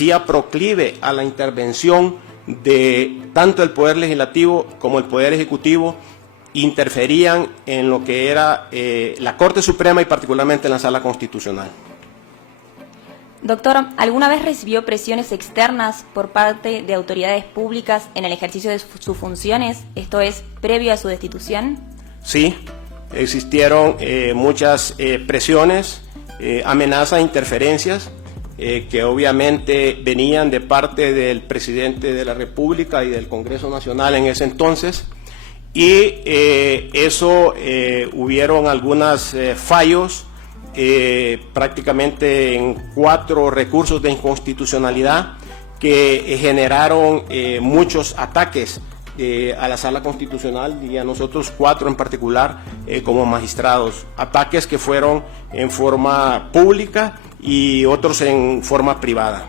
hacía proclive a la intervención de tanto el Poder Legislativo como el Poder Ejecutivo, interferían en lo que era la Corte Suprema y particularmente en la Sala Constitucional. Doctor, ¿alguna vez recibió presiones externas por parte de autoridades públicas en el ejercicio de sus funciones, esto es, previo a su destitución? Sí, existieron muchas presiones, amenazas, interferencias, que obviamente venían de parte del presidente de la República y del Congreso Nacional en ese entonces, y hubieron algunos fallos, prácticamente en 4 recursos de inconstitucionalidad que generaron muchos ataques a la Sala Constitucional y a nosotros 4 en particular como magistrados, ataques que fueron en forma pública y otros en forma privada.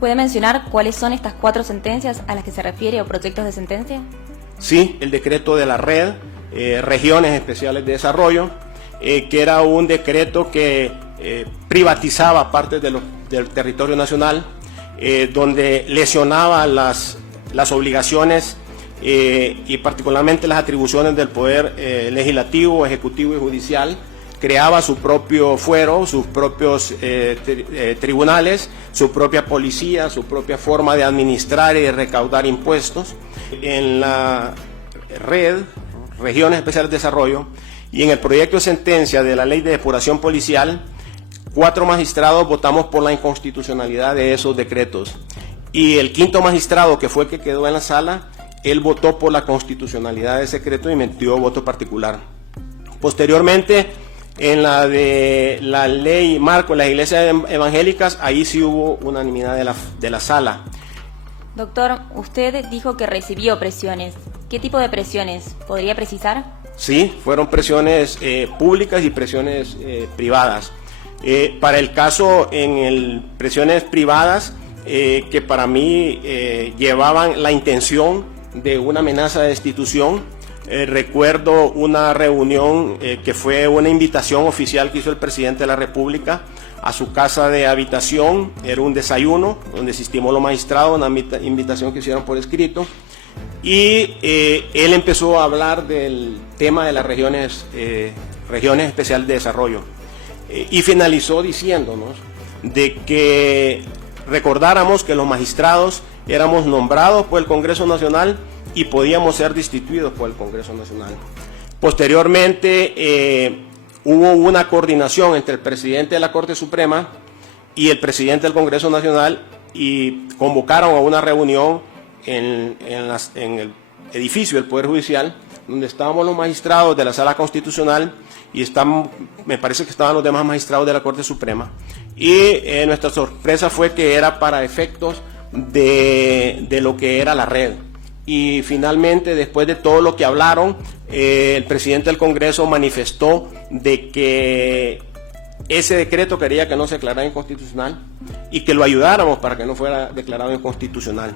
¿Puede mencionar cuáles son estas 4 sentencias a las que se refiere o proyectos de sentencia? Sí, el decreto de la red, Regiones Especiales de Desarrollo, que era un decreto que privatizaba partes del territorio nacional, donde lesionaba las obligaciones y particularmente las atribuciones del Poder Legislativo, Ejecutivo y Judicial, creaba su propio fuero, sus propios tribunales, su propia policía, su propia forma de administrar y de recaudar impuestos. En la red, Regiones Especiales de Desarrollo, y en el proyecto de sentencia de la Ley de Depuración Policial, 4 magistrados votamos por la inconstitucionalidad de esos decretos. Y el 5º magistrado, que fue el que quedó en la sala, él votó por la constitucionalidad de ese decreto y emitió voto particular. Posteriormente, en la de la ley marco de las iglesias evangélicas, ahí sí hubo unanimidad de la sala. Doctor, usted dijo que recibió presiones. ¿Qué tipo de presiones? ¿Podría precisar? Sí, fueron presiones públicas y presiones privadas. Para el caso presiones privadas, que para mí llevaban la intención de una amenaza de destitución. Recuerdo una reunión que fue una invitación oficial que hizo el presidente de la República a su casa de habitación. Era un desayuno donde asistimos los magistrados, una invitación que hicieron por escrito, y él empezó a hablar del tema de las regiones especiales de desarrollo, y finalizó diciéndonos de que recordáramos que los magistrados éramos nombrados por el Congreso Nacional y podíamos ser destituidos por el Congreso Nacional. Posteriormente hubo una coordinación entre el presidente de la Corte Suprema y el presidente del Congreso Nacional, y convocaron a una reunión en el edificio del Poder Judicial, donde estábamos los magistrados de la Sala Constitucional y me parece que estaban los demás magistrados de la Corte Suprema, y nuestra sorpresa fue que era para efectos de lo que era la red. Y finalmente, después de todo lo que hablaron, el presidente del Congreso manifestó de que ese decreto quería que no se declarara inconstitucional y que lo ayudáramos para que no fuera declarado inconstitucional.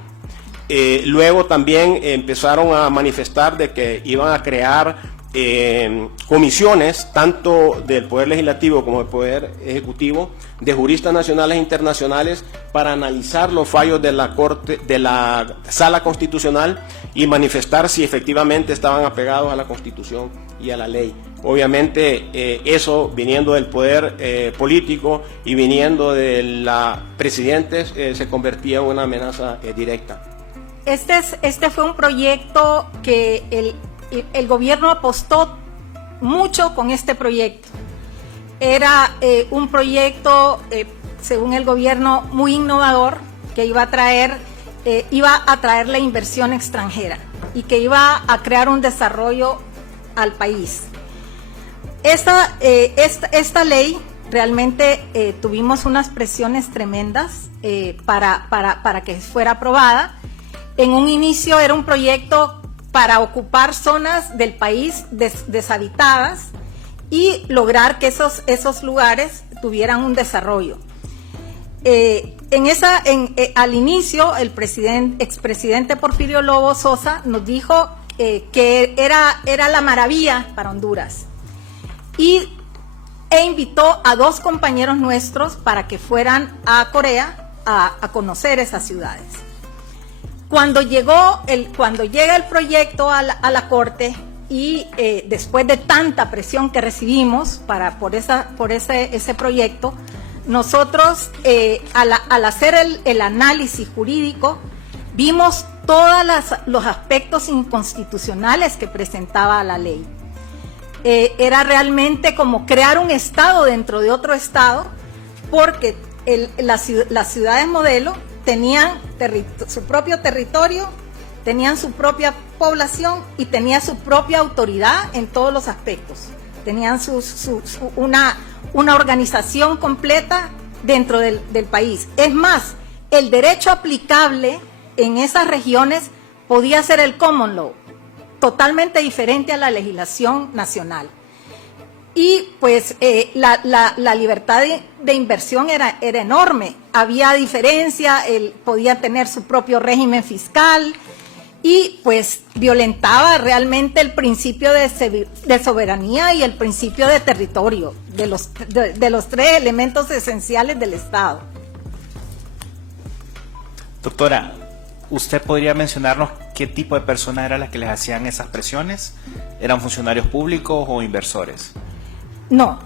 Luego también empezaron a manifestar de que iban a crear comisiones, tanto del Poder Legislativo como del Poder Ejecutivo, de juristas nacionales e internacionales, para analizar los fallos de la Corte, de la Sala Constitucional, y manifestar si efectivamente estaban apegados a la Constitución y a la ley. Obviamente eso, viniendo del poder político y viniendo de la presidentes, se convertía en una amenaza directa. Este fue un proyecto que el gobierno apostó mucho con este proyecto. Era un proyecto, según el gobierno, muy innovador, que iba a traer la inversión extranjera y que iba a crear un desarrollo al país. Esta ley, realmente tuvimos unas presiones tremendas para que fuera aprobada. En un inicio era un proyecto para ocupar zonas del país deshabitadas y lograr que esos lugares tuvieran un desarrollo. Al inicio, el expresidente Porfirio Lobo Sosa nos dijo que era la maravilla para Honduras, e invitó a 2 compañeros nuestros para que fueran a Corea a conocer esas ciudades. Cuando llega el proyecto a la Corte y después de tanta presión que recibimos por ese proyecto, nosotros al hacer el análisis jurídico vimos todos los aspectos inconstitucionales que presentaba la ley. Era realmente como crear un estado dentro de otro estado, porque las ciudades modelo tenían su propio territorio, tenían su propia población y tenían su propia autoridad en todos los aspectos. Tenían una organización completa dentro del país. Es más, el derecho aplicable en esas regiones podía ser el common law, totalmente diferente a la legislación nacional. Y pues la libertad de inversión era enorme, había diferencia, podía tener su propio régimen fiscal y pues violentaba realmente el principio de soberanía y el principio de territorio, de los tres elementos esenciales del Estado. Doctora, ¿usted podría mencionarnos qué tipo de personas eran las que les hacían esas presiones? ¿Eran funcionarios públicos o inversores? No,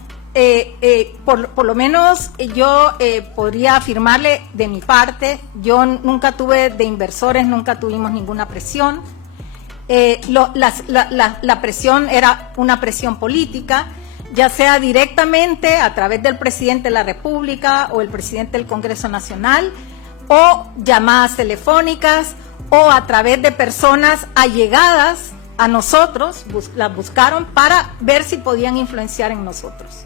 por lo menos yo podría afirmarle de mi parte, yo nunca tuve de inversores, nunca tuvimos ninguna presión. La presión era una presión política, ya sea directamente a través del presidente de la República o el presidente del Congreso Nacional, o llamadas telefónicas, o a través de personas allegadas a nosotros, las buscaron para ver si podían influenciar en nosotros.